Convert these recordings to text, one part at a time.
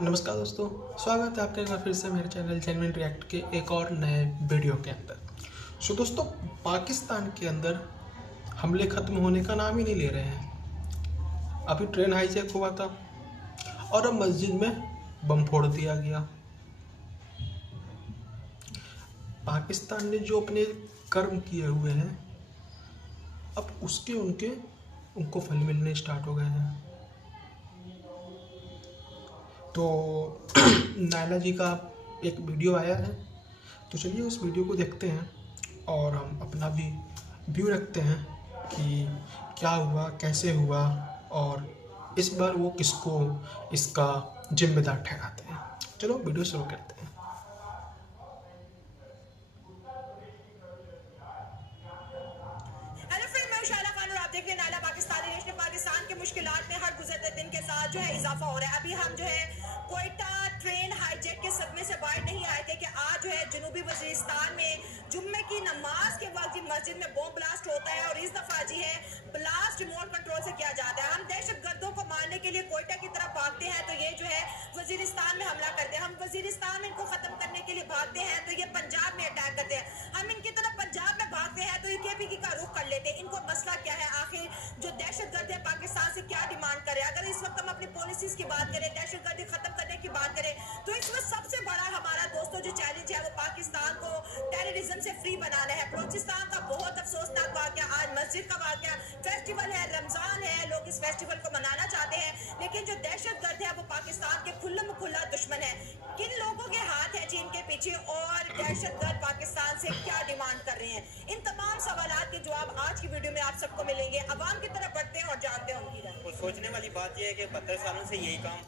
नमस्कार दोस्तों, स्वागत है आपका एक बार फिर से मेरे चैनल जेन्युइन रिएक्ट के एक और नए वीडियो के अंदर। दोस्तों, पाकिस्तान के अंदर हमले ख़त्म होने का नाम ही नहीं ले रहे हैं। अभी ट्रेन हाईजैक हुआ था और अब मस्जिद में बम फोड़ दिया गया। पाकिस्तान ने जो अपने कर्म किए हुए हैं, अब उनको फल मिलने स्टार्ट हो गए हैं। तो नायला जी का एक वीडियो आया है, तो चलिए उस वीडियो को देखते हैं और हम अपना भी व्यू रखते हैं कि क्या हुआ, कैसे हुआ और इस बार वो किसको इसका जिम्मेदार ठहराते हैं। चलो वीडियो शुरू करते हैं। हेलो फ्रेंड, मैं उशाला खान और आप देख रहे हैं नाला पाकिस्तानी नेशनल। पाकिस्तान के मुश्किलात में हर गुजरते दिन के साथ जो है इजाफा हो रहा है। अभी हम जो है कोयटा ट्रेन हाईजैक के सदमे से बाहर नहीं आए थे कि आज जो है जनूबी वजीरिस्तान में जुम्मे की नमाज के वक्त मस्जिद में बम ब्लास्ट होता है और इस दफा जी है ब्लास्ट रिमोट कंट्रोल से किया जाता है। हम दहशत गर्दों को मारने के लिए कोयटा की तरफ भागते हैं तो ये जो है वजीरिस्तान में हमला करते हैं। हम वजीरिस्तान में इनको खत्म करने के लिए भागते हैं तो ये पंजाब में अटैक करते हैं। हम इनकी तरफ पंजाब में भागते हैं तो ये केपीके का रुख कर लेते हैं। इनको मसला क्या है, आखिर जो दहशत गर्द है पाकिस्तान से क्या डिमांड करे? अगर इस वक्त हम अपनी पॉलिसीज की बात करें, दहशत गर्दी खत्म करने की बात करें, तो इस वक्त सबसे बड़ा हमारा दोस्तों जो चैलेंज है वो पाकिस्तान को टेररिज्म से फ्री बनाना है। बलूचिस्तान का बहुत अफसोसनाक वाकया, आज मस्जिद का वाकया, फेस्टिवल है, रमजान है, लोग इस फेस्टिवल को मनाना चाहते हैं, लेकिन जो दहशत गर्द है वो पाकिस्तान के खुल्लम खुल्ला दुश्मन है। किन लोगों के हाथ है चीन के पीछे और दहशत गर्द पाकिस्तान से क्या डिमांड कर रहे हैं? इन तमाम सवालात के जवाब आज की वीडियो में आप सबको मिलेंगे। अवाम की तरफ बढ़ते हैं और जानते हैं उनकी राय। और सोचने वाली बात यह है कि 72 सालों से यही काम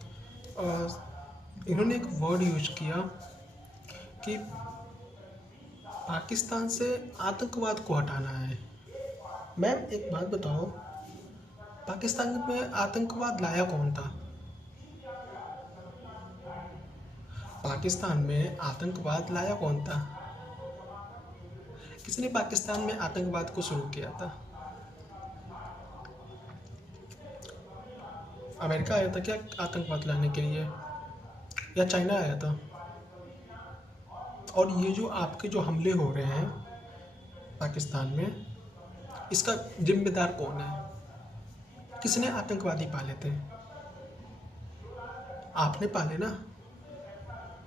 इन्होंने एक वर्ड यूज किया कि पाकिस्तान से आतंकवाद को हटाना है। मैम एक बात बताओ, पाकिस्तान में आतंकवाद लाया कौन था? पाकिस्तान में आतंकवाद लाया कौन था? किसने पाकिस्तान में आतंकवाद को शुरू किया था? अमेरिका आया था क्या आतंकवाद लाने के लिए, या चाइना आया था? और ये जो आपके जो हमले हो रहे हैं पाकिस्तान में, इसका जिम्मेदार कौन है? किसने आतंकवादी पाले थे? आपने पाले ना।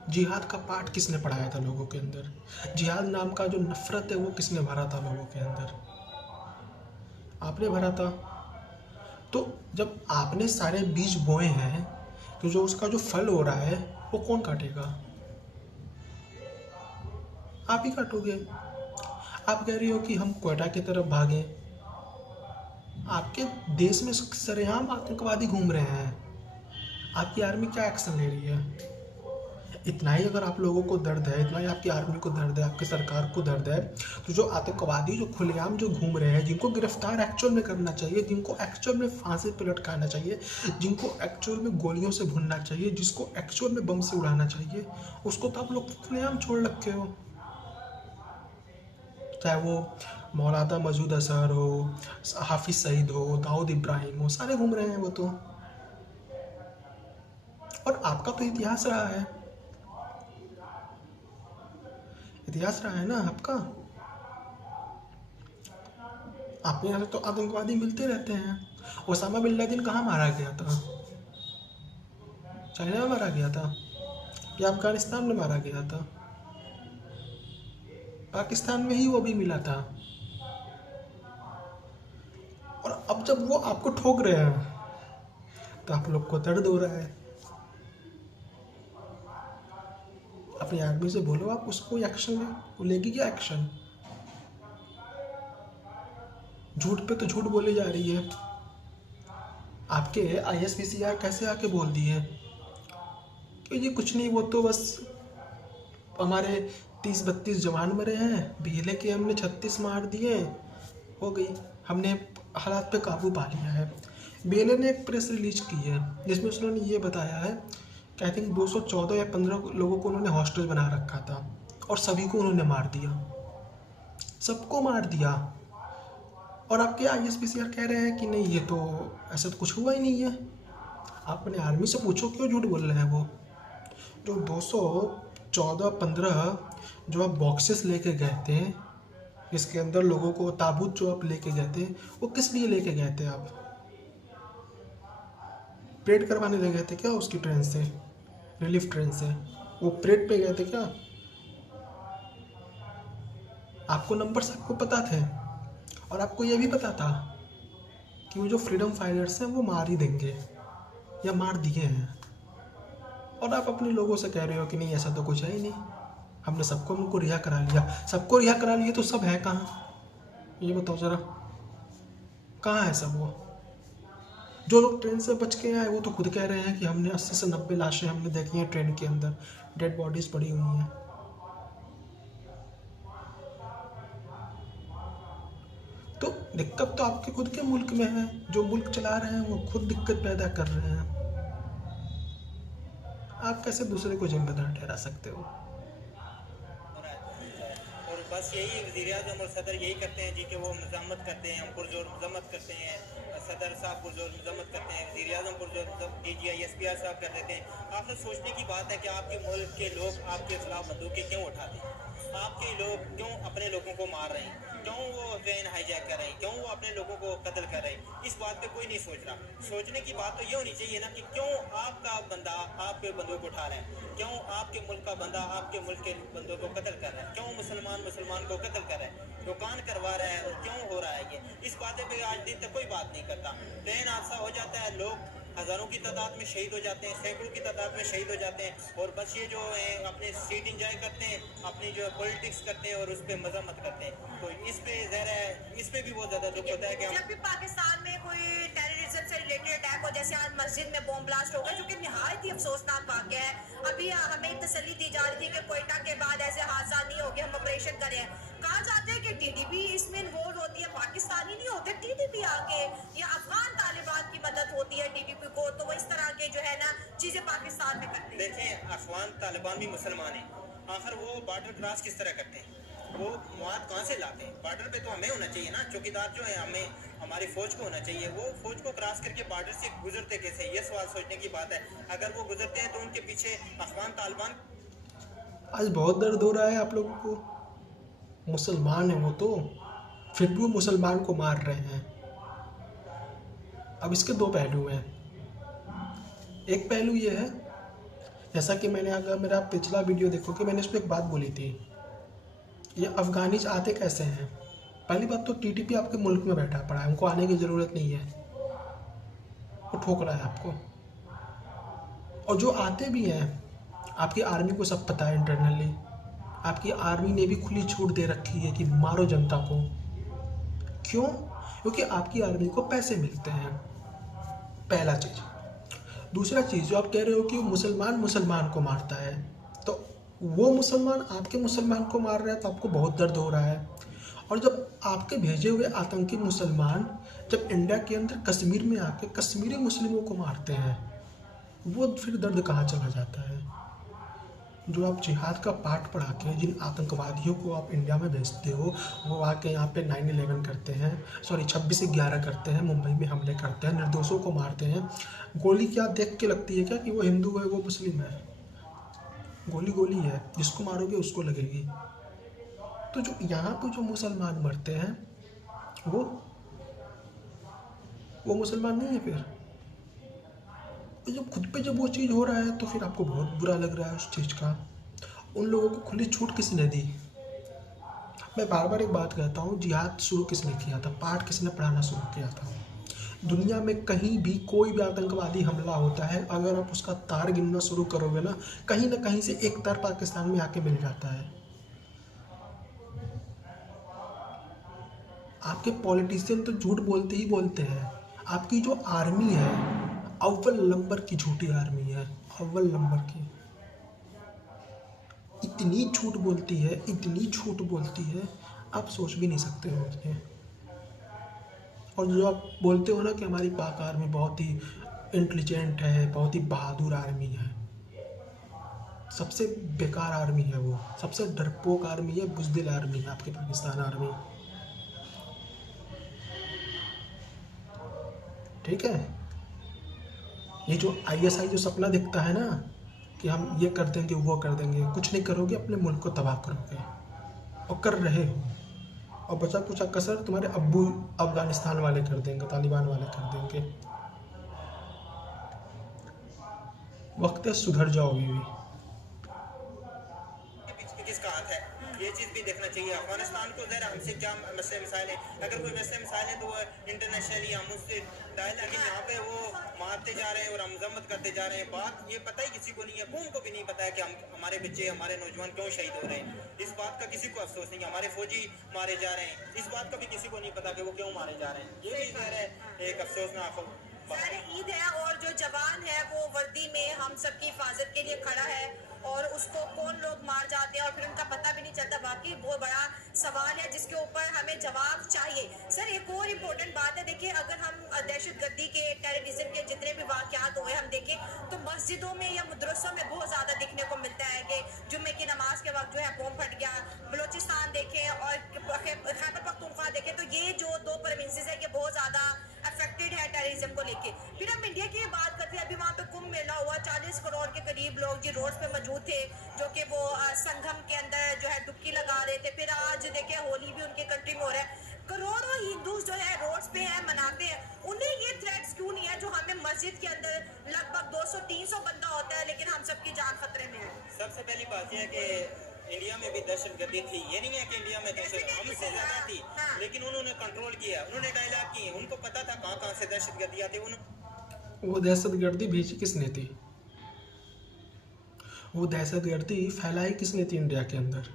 जिहाद का पाठ किसने पढ़ाया था लोगों के अंदर? जिहाद नाम का जो नफरत है वो किसने भरा था लोगों के अंदर? आपने भरा था। तो जब आपने सारे बीज बोए हैं तो जो उसका जो फल हो रहा है वो कौन काटेगा? आप ही काटोगे। आप कह रही हो कि हम कोयटा की तरफ भागें। आपके देश में सरेआम आतंकवादी घूम रहे हैं। आपकी आर्मी क्या एक्शन ले रही है? इतना ही अगर आप लोगों को दर्द है, इतना ही आपकी आर्मी को दर्द है, आपकी सरकार को दर्द है, तो जो आतंकवादी जो खुलेआम जो घूम रहे हैं, जिनको गिरफ्तार एक्चुअल में करना चाहिए, जिनको एक्चुअल में फांसी पर लटकाना चाहिए, जिनको एक्चुअल में गोलियों से भूनना चाहिए, जिसको एक्चुअल में बम से उड़ाना चाहिए, उसको तो आप लोग खुलेआम छोड़ रखे हो। चाहे वो मौलाना मसूद अजहर हो, हाफिज सईद हो, दाऊद इब्राहिम हो, सारे घूम रहे हैं वो तो। और आपका तो इतिहास रहा है, इतिहास रहा है ना आपका। आपके यहाँ तो आतंकवादी मिलते रहते हैं। ओसामा बिन लादेन कहाँ मारा गया था? चाइना में मारा गया था या अफगानिस्तान में मारा गया था? पाकिस्तान में ही वो भी मिला था। और अब जब वो आपको ठोक रहे हैं तो आप लोग को दर्द हो रहा है। अपनी आर्मी से बोलो आप उसको एक्शन ले, वो लेगी क्या एक्शन? झूठ पे तो झूठ बोली जा रही है। आपके ISPCR कैसे आके बोल दिए कि जी कुछ नहीं, वो तो बस हमारे 30-32 जवान मरे हैं, BLA के हमने 36 मार दिए, हो गई, हमने हालात पे काबू पा लिया है। BLA ने एक प्रेस रिलीज की है जिसमें उन्होंने ये बताया है कि आई थिंक 214 या 15 लोगों को उन्होंने हॉस्टल बना रखा था और सभी को उन्होंने मार दिया, सबको मार दिया। और आपके ISPCR कह रहे हैं कि नहीं, ये तो ऐसा तो कुछ हुआ ही नहीं है। आप अपने आर्मी से पूछो क्यों झूठ बोल रहे हैं वो। जो 214-15 जो आप बॉक्सेस लेके गए थे, इसके अंदर लोगों को ताबूत जो आप लेके गए थे, वो किस लिए लेके गए थे आप? परेड करवाने ले गए थे क्या उसकी ट्रेन से, रिलीफ ट्रेन से? वो परेड पे गए थे क्या? आपको नंबर सबको पता थे और आपको ये भी पता था कि वो जो फ्रीडम फाइटर्स हैं वो मार ही देंगे या मार दिए हैं, और आप अपने लोगों से कह रहे हो कि नहीं ऐसा तो कुछ है ही नहीं, हमने सबको उनको रिहा करा लिया। सबको रिहा करा लिए तो सब है कहाँ? ये बताओ ज़रा, कहाँ है सब वो? जो लोग ट्रेन से बच के आए वो तो खुद कह रहे हैं कि हमने 80 से 90 लाशें हमने देखी हैं ट्रेन के अंदर, डेड बॉडीज पड़ी हुई हैं। तो दिक्कत तो आपके खुद के मुल्क में है, जो मुल्क चला रहे हैं वो खुद दिक्कत पैदा कर रहे हैं। आप कैसे दूसरे को जिम्मेदार ठहरा सकते हो? और बस यही वज़ीर आज़म और सदर यही करते हैं जी कि वो मज़म्मत करते हैं, हम पुरजोर मज़म्मत करते हैं, सदर साहब पुरजोर मज़म्मत करते हैं, वज़ीर आज़म पुरजोर DGI SPR साहब कर देते हैं। आपने सोचने की बात है कि आपके मुल्क के लोग आपके खिलाफ बंदूकें क्यों उठाते हैं? आपके लोग क्यों अपने लोगों को मार रहे हैं? क्यों वो ट्रेन हाईजैक कर रहे हैं? क्यों वो अपने लोगों को कत्ल कर रहे हैं? इस बात पे कोई नहीं सोच रहा। सोचने की बात तो ये होनी चाहिए ना कि क्यों आपका बंदा आप पे बंदूक उठा रहा है? क्यों आपके मुल्क का बंदा आपके मुल्क के बंदों को कत्ल कर रहा है? क्यों मुसलमान को कत्ल कर रहा है? दुकान करवा रहा है? और क्यों हो रहा है ये? इस बातें पे आज दिन तक कोई बात नहीं करता। ट्रेन हादसा हो जाता है, लोग हज़ारों की तादाद में शहीद हो जाते हैं, सैकड़ों की तादाद में शहीद हो जाते हैं, और बस ये जो है अपने सीट इंजॉय करते हैं, अपनी जो पॉलिटिक्स करते हैं और उस पर मजम्मत करते हैं। तो इस पे ज़रा इस पे भी बहुत ज़्यादा दुख होता है कि जब भी पाकिस्तान में कोई टेररिज्म से रिलेटेड अटैक हो, जैसे आज मस्जिद में बॉम्ब ब्लास्ट हो गया, जो कि निहायत ही अफसोसनाक वाक़या है। अभी हमें तसल्ली दी जा रही थी कि कोयटा के बाद ऐसे हादसा नहीं हो गया, हम ऑपरेशन करें। कहा जाता है कि TTP इसमें इन्वॉल्व होती है, पाकिस्तानी नहीं होते TTP आके, या अफगान तालिबान की मदद होती है TTP को, तो वो इस तरह के जो है ना चीजें पाकिस्तान में करते हैं। देखें, अफगान तालिबान भी मुसलमान हैं, आखिर वो बॉर्डर क्रॉस किस तरह करते हैं? वो मवाद कहाँ से लाते हैं? बॉर्डर पे तो हमें होना चाहिए ना, चौकीदार जो है हमें हमारी फौज को होना चाहिए। वो फौज को क्रॉस करके बॉर्डर से गुजरते कैसे? ये सवाल सोचने की बात है। अगर वो गुजरते हैं तो उनके पीछे अफगान तालिबान। आज बहुत दर्द हो रहा है आप लोगों को। मुसलमान है वो तो, फिर भी वो मुसलमान को मार रहे हैं। अब इसके दो पहलू हैं। एक पहलू ये है, जैसा कि मैंने, अगर मेरा पिछला वीडियो देखो कि मैंने इस पर एक बात बोली थी, ये अफगानीज आते कैसे हैं? पहली बात तो TTP आपके मुल्क में बैठा पड़ा है, उनको आने की ज़रूरत नहीं है, वो ठोक रहा है आपको। और जो आते भी हैं, आपकी आर्मी को सब पता है इंटरनली, आपकी आर्मी ने भी खुली छूट दे रखी है कि मारो जनता को। क्यों? क्योंकि आपकी आर्मी को पैसे मिलते हैं, पहला चीज़। दूसरा चीज़, जो आप कह रहे हो कि वो मुसलमान को मारता है, तो वो मुसलमान आपके मुसलमान को मार रहा है तो आपको बहुत दर्द हो रहा है। और जब आपके भेजे हुए आतंकी मुसलमान जब इंडिया के अंदर कश्मीर में आके कश्मीरी मुस्लिमों को मारते हैं, वो फिर दर्द कहाँ चला जाता है? जो आप जिहाद का पाठ पढ़ा के जिन आतंकवादियों को आप इंडिया में भेजते हो, वो आके यहाँ पे 9/11 करते हैं, सॉरी 26/11 करते हैं, मुंबई में हमले करते हैं, निर्दोषों को मारते हैं। गोली क्या देख के लगती है क्या कि वो हिंदू है वो मुस्लिम है? गोली गोली है, जिसको मारोगे उसको लगेगी। तो जो यहाँ पे जो मुसलमान मरते हैं वो मुसलमान नहीं है फिर? जब खुद पे जब वो चीज़ हो रहा है तो फिर आपको बहुत बुरा लग रहा है उस चीज़ का। उन लोगों को खुली छूट किसने दी? मैं बार बार एक बात कहता हूँ, जिहाद शुरू किसने किया था? पाठ किसने पढ़ाना शुरू किया था? दुनिया में कहीं भी कोई भी आतंकवादी हमला होता है, अगर आप उसका तार गिनना शुरू करोगे ना कहीं से एक तार पाकिस्तान में आके मिल जाता है। आपके पॉलिटिशियन तो झूठ बोलते ही बोलते हैं। आपकी जो आर्मी है अव्वल नंबर की झूठी आर्मी है, अव्वल नंबर की। इतनी झूठ बोलती है आप सोच भी नहीं सकते हो ये। और जो आप बोलते हो ना कि हमारी पाक आर्मी बहुत ही इंटेलिजेंट है, बहुत ही बहादुर आर्मी है, सबसे बेकार आर्मी है वो, सबसे डरपोक आर्मी है, बुज़दिल आर्मी है आपकी पाकिस्तान आर्मी। ठीक है? ये जो ISI जो सपना दिखता है ना, कि हम ये कर देंगे वो कर देंगे। कुछ नहीं करोगे, अपने मुल्क को तबाह करोगे और कर रहे हो। और बचा कुछ कसर तुम्हारे अब्बू अफगानिस्तान वाले कर देंगे, तालिबान वाले कर देंगे। वक्त है सुधर जाओ अभी भी। बीच में किसका हाथ है, ये चीज़ भी देखना चाहिए। अफगानिस्तान को ज़रा हमसे क्या मसले मसाइल है, अगर कोई मसले मसाइल है तो वो इंटरनेशनली हम उससे डायल, लेकिन यहाँ पे वो मारते जा रहे हैं और हम मजम्मत करते जा रहे हैं। बात ये पता ही किसी को नहीं है, कौन को भी नहीं पता है कि हम हमारे बच्चे हमारे नौजवान क्यों शहीद हो रहे हैं। इस बात का किसी को अफसोस नहीं है। हमारे फौजी मारे जा रहे हैं, इस बात का भी किसी को नहीं पता कि वो क्यों मारे जा रहे हैं। ये भी ज़रा एक अफसोसनाक सर ईद है और जो जवान है वो वर्दी में हम सबकी हिफाजत के लिए खड़ा है और उसको कौन लोग मार जाते हैं और फिर उनका पता भी नहीं चलता। बाकी बहुत बड़ा सवाल है जिसके ऊपर हमें जवाब चाहिए। सर एक और इम्पोर्टेंट बात है, देखिए अगर हम दहशतगर्दी के टेररिज्म के जितने भी वाकयात हुए हम देखें तो मस्जिदों में या मदरसों में बहुत ज़्यादा देखने को मिलता है कि जुम्मे की नमाज के वक्त जो है बम फट गया। बलोचिस्तान देखें और खैबर पख्तूनख्वा देखें तो ये जो दो प्रोविंसेस है ये बहुत ज़्यादा अफेक्टेड है टेररिज्म को लेके। फिर हम इंडिया की बात करते हैं, अभी वहाँ पे कुंभ मेला हुआ, 40 करोड़ के करीब लोग जी रोड पे मौजूद थे जो कि वो संगम के अंदर जो है डुबकी लगा रहे थे। फिर आज देखिए होली भी उनके कंट्री में हो रहा है, करोड़ों हिंदू जो है रोड्स पे है मनाते हैं। उन्हें ये थ्रेट्स क्यों नहीं है जो हमें मस्जिद के अंदर लगभग 200-300 बंदा होता है लेकिन हम सबकी जान खतरे में है। सबसे पहली बात यह है कि इंडिया में भी दहशतगर्दी थी, ये नहीं है कि इंडिया में दहशत हमसे ज्यादा थी, लेकिन उन्होंने कंट्रोल किया, उन्होंने डायलॉग किए, उनको पता था कहाँ कहाँ से दहशतगर्दी आती। वो दहशतगर्दी भेजी किसने थी? वो दहशतगर्दी फैलाई किसने थी इंडिया के अंदर?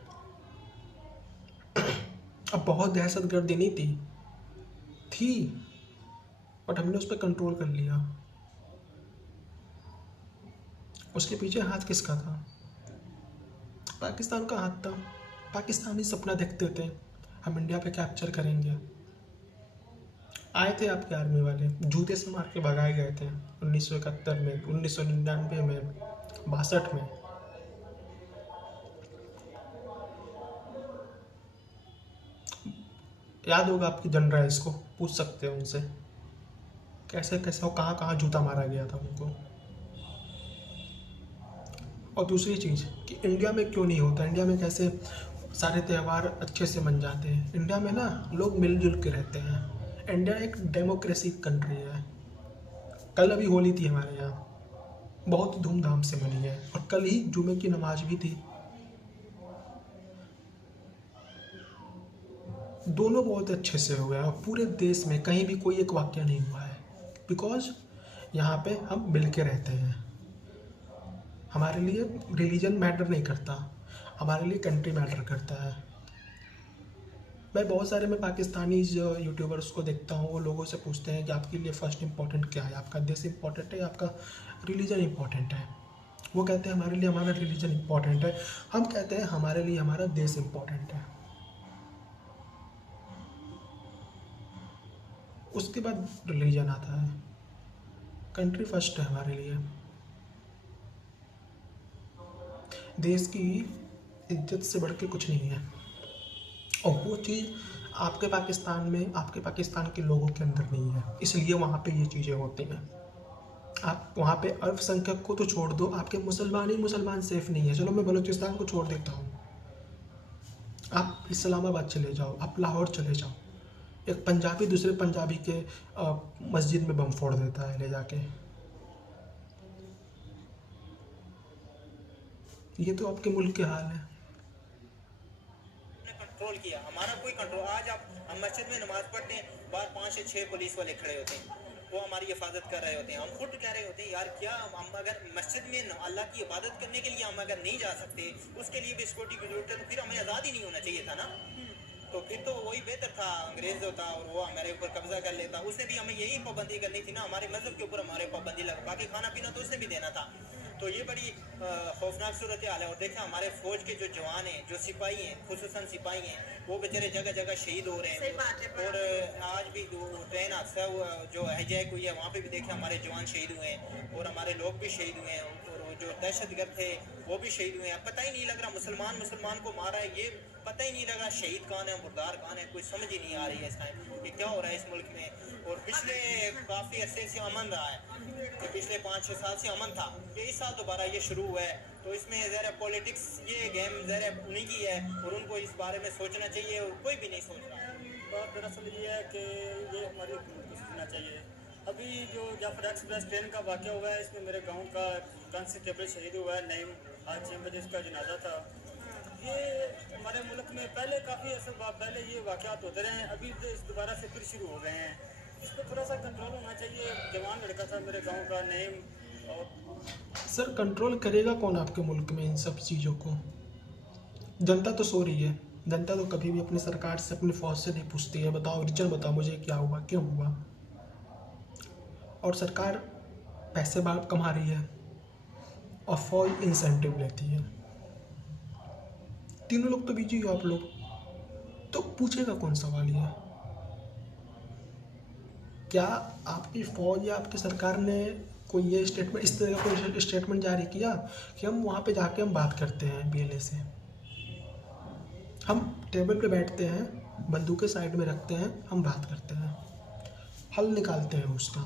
अब बहुत दहशतगर्दी नहीं थी बट हमने उस पर कंट्रोल कर लिया। उसके पीछे हाथ किसका था? पाकिस्तान का हाथ था। पाकिस्तानी सपना देखते थे हम इंडिया पे कैप्चर करेंगे। आए थे आपके आर्मी वाले, जूते से मार के भगाए गए थे 1971 में, 1999 में, 62 में। याद होगा आपकी जनरल्स को, पूछ सकते हैं उनसे कैसे कैसे और कहाँ कहाँ जूता मारा गया था उनको। और दूसरी चीज़ कि इंडिया में क्यों नहीं होता, इंडिया में कैसे सारे त्यौहार अच्छे से मन जाते हैं। इंडिया में ना लोग मिलजुल के रहते हैं। इंडिया एक डेमोक्रेसी कंट्री है। कल अभी होली थी हमारे यहाँ, बहुत धूमधाम से मनी है, और कल ही जुमे की नमाज भी थी। दोनों बहुत अच्छे से हो गया और पूरे देश में कहीं भी कोई एक वाकया नहीं हुआ है, बिकॉज यहाँ पे हम मिल के रहते हैं। हमारे लिए रिलीजन मैटर नहीं करता, हमारे लिए कंट्री मैटर करता है। मैं बहुत सारे पाकिस्तानी जो यूट्यूबर्स को देखता हूँ, वो लोगों से पूछते हैं कि आपके लिए फ़र्स्ट इंपॉर्टेंट क्या है, आपका देश इंपॉर्टेंट है या आपका रिलीजन इंपॉर्टेंट है। वो कहते हैं हमारे लिए हमारा रिलीजन इंपॉर्टेंट है, हम कहते हैं हमारे लिए हमारा देश इंपॉर्टेंट है। उसके बाद रिलीजन आता है, कंट्री फर्स्ट है हमारे लिए। देश की इज्जत से बढ़ के कुछ नहीं है, और वो चीज़ आपके पाकिस्तान में, आपके पाकिस्तान के लोगों के अंदर नहीं है, इसलिए वहाँ पे ये चीज़ें होती हैं। आप वहाँ पे अल्पसंख्यक को तो छोड़ दो, आपके मुसलमान ही मुसलमान सेफ नहीं है। चलो मैं बलूचिस्तान को छोड़ देता हूँ, आप इस्लामाबाद चले जाओ, आप लाहौर चले जाओ, एक पंजाबी दूसरे पंजाबी के मस्जिद में बम फोड़ देता है ले जाके। ये तो आपके मुल्क के हाल है। कंट्रोल किया, हमारा कोई कंट्रोल। आज हम मस्जिद में नमाज पढ़ते हैं, बाहर 5 से 6 पुलिस वाले खड़े होते हैं, वो हमारी हिफाजत कर रहे होते हैं। हम खुद कह रहे होते हैं यार क्या हम अगर मस्जिद में अल्लाह की इबादत करने के लिए हम अगर नहीं जा सकते, उसके लिए भी सिक्योरिटी की जरूरत है, तो फिर हमें आज़ाद ही नहीं होना चाहिए था ना। तो फिर तो वही बेहतर था, अंग्रेज होता और वो हमारे ऊपर कब्जा कर लेता। उसने भी हमें यही पाबंदी करनी थी ना, हमारे मजहब के ऊपर हमारे पाबंदी लगा, बाकी खाना पीना तो उसने भी देना था। तो ये बड़ी खौफनाक सूरत हाल है। और देखा हमारे फौज के जो जवान हैं, जो सिपाही हैं, खुसूसन सिपाही हैं, वो बेचारे जगह जगह शहीद हो रहे हैं। और आज भी ट्रेन हादसा जो हाईजैक हुई है, वहाँ पे भी देखे हमारे जवान शहीद हुए हैं और हमारे लोग भी शहीद हुए हैं, और वो जो दहशतगर्द थे वो भी शहीद हुए हैं। पता ही नहीं लग रहा मुसलमान को मारा है, ये पता ही नहीं लगा शहीद कौन है, मुर्दार कौन है, कोई समझ ही नहीं आ रही है इस टाइम कि क्या हो रहा है इस मुल्क में। और पिछले काफ़ी अरसे से अमन रहा है, तो पिछले 5-6 साल से अमन था, ये इस साल दोबारा ये शुरू हुआ है, तो इसमें ज़रा पॉलिटिक्स ये गेम ज़रा उन्हीं की है और उनको इस बारे में सोचना चाहिए और कोई भी नहीं सोच रहा। बात दरअसल ये है कि ये हमारी हुकूमत को सोचना चाहिए। अभी जो जाफर एक्सप्रेस ट्रेन का वाक़या हुआ है, इसमें मेरे गांव का कांस्टेबल शहीद हुआ है नईम, आज 6 बजे इसका जनाजा था। ये हमारे मुल्क में पहले काफ़ी अर्से पहले ये वाक़यात होते रहे हैं, अभी दोबारा से फिर शुरू हो गए हैं। इस पर थोड़ा सा कंट्रोल होना चाहिए। जवान लड़का था मेरे गांव का नईम। और सर कंट्रोल करेगा कौन आपके मुल्क में इन सब चीज़ों को? जनता तो सो रही है। जनता तो कभी भी अपनी सरकार से, अपनी फौज से नहीं पूछती है, बताओ रीजन बताओ मुझे, क्या हुआ, क्यों हुआ। और सरकार पैसे बाहर कमा रही है और फौज इंसेंटिव लेती है। तीनों लोग तो बिजी हो आप लोग, तो पूछेगा कौन सवाल ये? क्या आपकी फौज या आपकी सरकार ने कोई ये स्टेटमेंट, इस तरह का कोई स्टेटमेंट जारी किया कि हम वहाँ पे जाके हम बात करते हैं बीएलए से, हम टेबल पे बैठते हैं, बंदूकें साइड में रखते हैं, हम बात करते हैं, हल निकालते हैं उसका?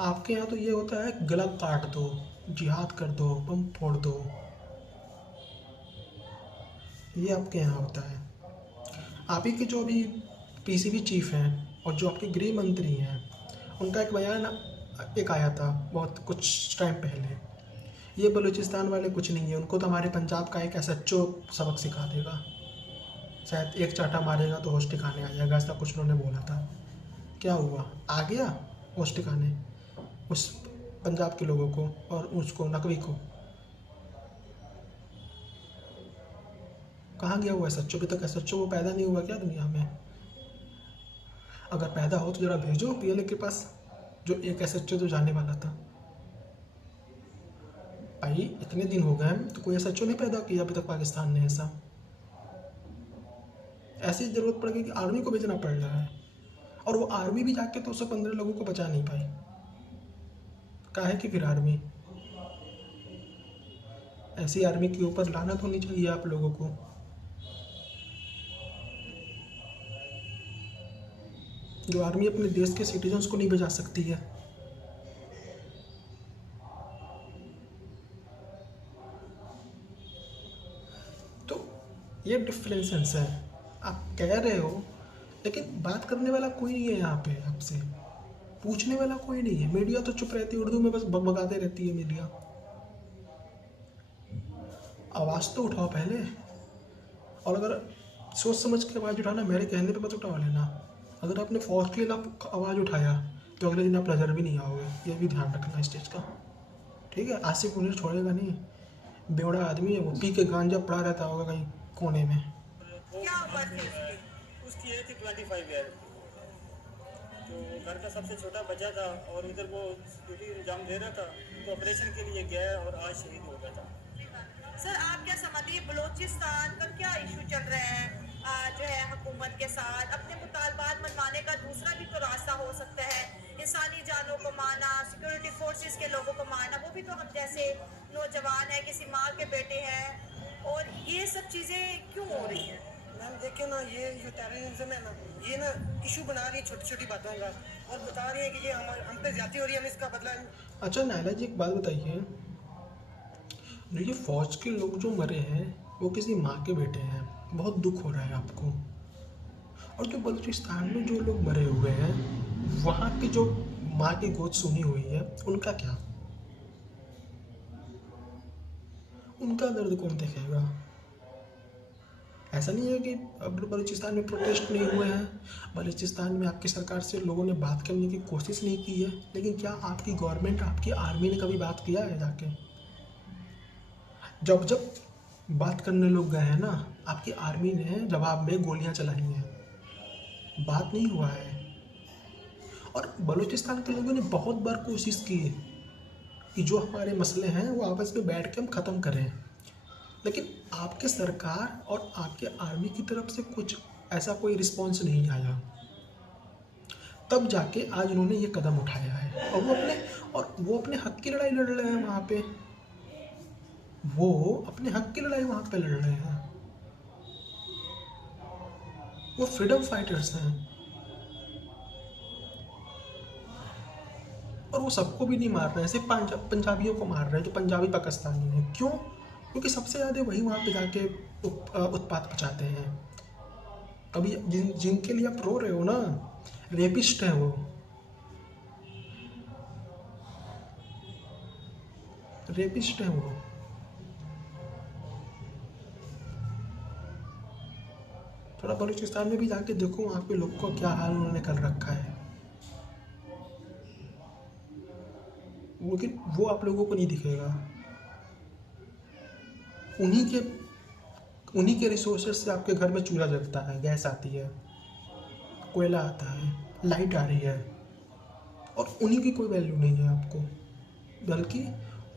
आपके यहाँ तो ये होता है गला काट दो, जिहाद कर दो, बम फोड़ दो, ये आपके यहाँ होता है। आप ही के जो अभी पीसीबी चीफ हैं और जो आपके गृह मंत्री हैं, उनका एक बयान एक आया था बहुत कुछ टाइम पहले, ये बलूचिस्तान वाले कुछ नहीं है, उनको तो हमारे पंजाब का एक एसएचओ सबक सिखा देगा, शायद एक चाटा मारेगा तो होश ठिकाने आ जाएगा, ऐसा कुछ उन्होंने बोला था। क्या हुआ? आ गया होश ठिकाने उस पंजाब के लोगों को और उसको नकवी को? कहाँ गया हुआ एसएचओ? अभी तक एसएचओ वो पैदा नहीं हुआ क्या दुनिया में? अगर पैदा हो तो जरा भेजो पीएलए के पास, जो एक एसएचओ तो जाने वाला था। भाई इतने दिन हो गए तो कोई एसएचओ नहीं पैदा किया अभी तक पाकिस्तान ने ऐसा। ऐसी ज़रूरत पड़ गई कि आर्मी को भेजना पड़ रहा है, और वो आर्मी भी जाके तो 115 लोगों को बचा नहीं पाई। काहे कि फिर आर्मी, ऐसी आर्मी के ऊपर लानत होनी चाहिए आप लोगों को। जो आर्मी अपने देश के सिटीजन्स को नहीं बचा सकती है। तो ये डिफरेंसेस है, आप कह रहे हो, लेकिन बात करने वाला कोई नहीं है यहाँ पे, आपसे पूछने वाला कोई नहीं है। मीडिया तो चुप रहती है, उर्दू में बस बकबकाते रहती है मीडिया। आवाज़ तो उठाओ पहले, और अगर सोच समझ के आवाज़ उठाना, मेरे कहने पे मत उठा लेना। अगर आपने फौज के खिलाफ आवाज़ उठाया तो अगले दिन आप नज़र भी नहीं आओगे, ये भी ध्यान रखना इस चीज़ का, ठीक है? आसिफ मुनीर छोड़ेगा नहीं, बेवड़ा आदमी है वो, पी के गांजा पड़ा रहता होगा कहीं कोने में। क्या उम्र थी उसकी? उसकी एज थी 25 ईयर। तो घर का सबसे छोटा बच्चा था और इधर वो ड्यूटी अंजाम दे रहा था, तो ऑपरेशन के लिए गया और आज शहीद हो गया था। सर आप क्या समझते हैं बलूचिस्तान का क्या इशू चल रहा है जो है हुकूमत के साथ? अपने मुतालबात मनवाने का दूसरा भी तो रास्ता हो सकता है, इंसानी जानों को मारना, सिक्योरिटी फोर्सेस के लोगों को मारना, वो भी तो हम जैसे नौजवान है, किसी माँ के बेटे हैं, और ये सब चीज़ें क्यों हो रही हैं? मैम देखिए ना, ये जो टेररिज्म है ना, ये ना इशू बना रही है छोटी छोटी बातों का, और बता रही है कि ये हम पे ज्यादती हो रही है, हम इसका बदला। अच्छा नायला जी, एक बात बताइए, जो ये फौज के लोग जो मरे हैं वो किसी माँ के बेटे हैं, बहुत दुख हो रहा है आपको। और जो बलूचिस्तान में जो लोग मरे हुए हैं, वहाँ की जो माँ की गोद सुनी हुई है, उनका क्या? उनका दर्द कौन देखेगा? ऐसा नहीं है कि अब बलूचिस्तान में प्रोटेस्ट नहीं हुए हैं, बलूचिस्तान में आपकी सरकार से लोगों ने बात करने की कोशिश नहीं की है, लेकिन क्या आपकी गवर्नमेंट, आपकी आर्मी ने कभी बात किया है जाके? जब जब बात करने लोग गए हैं ना, आपकी आर्मी ने जवाब में गोलियां चलाई हैं, बात नहीं हुआ है। और बलूचिस्तान के लोगों ने बहुत बार कोशिश की है कि जो हमारे मसले हैं वो आपस में बैठ के हम ख़त्म करें, लेकिन आपके सरकार और आपके आर्मी की तरफ से कुछ ऐसा कोई रिस्पॉन्स नहीं आया। तब जाके आज उन्होंने ये कदम उठाया है, और वो अपने हक की लड़ाई लड़ रहे हैं वहाँ पे, वो अपने हक की लड़ाई वहाँ पे लड़ रहे हैं, वो फ्रीडम फाइटर्स हैं। और वो सबको भी नहीं मार रहे हैं, सिर्फ पंजाबियों को मार रहे हैं जो पंजाबी पाकिस्तानी हैं। क्यों? क्योंकि सबसे ज़्यादा वही वहाँ पे जाके उत्पात मचाते हैं। अभी जिनके लिए आप रो रहे हो ना, रेपिस्ट है वो, रेपिस्ट है वो। थोड़ा बलूचिस्तान में भी जाके देखो, वहाँ पे लोग को क्या हाल उन्होंने कर रखा है, लेकिन वो आप लोगों को नहीं दिखेगा। उन्हीं के रिसोर्सेज से आपके घर में चूल्हा जलता है, गैस आती है, कोयला आता है, लाइट आ रही है, और उन्हीं की कोई वैल्यू नहीं है आपको। बल्कि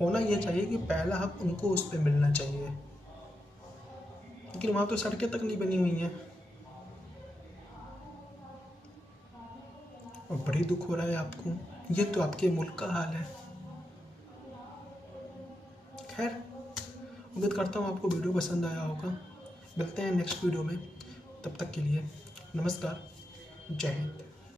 होना ये चाहिए कि पहला हक उनको उस पर मिलना चाहिए, लेकिन वहाँ तो सड़कें तक नहीं बनी हुई हैं। और बड़ी दुख हो रहा है आपको, ये तो आपके मुल्क का हाल है। खैर, उम्मीद करता हूँ आपको वीडियो पसंद आया होगा। मिलते हैं नेक्स्ट वीडियो में, तब तक के लिए नमस्कार, जय हिंद।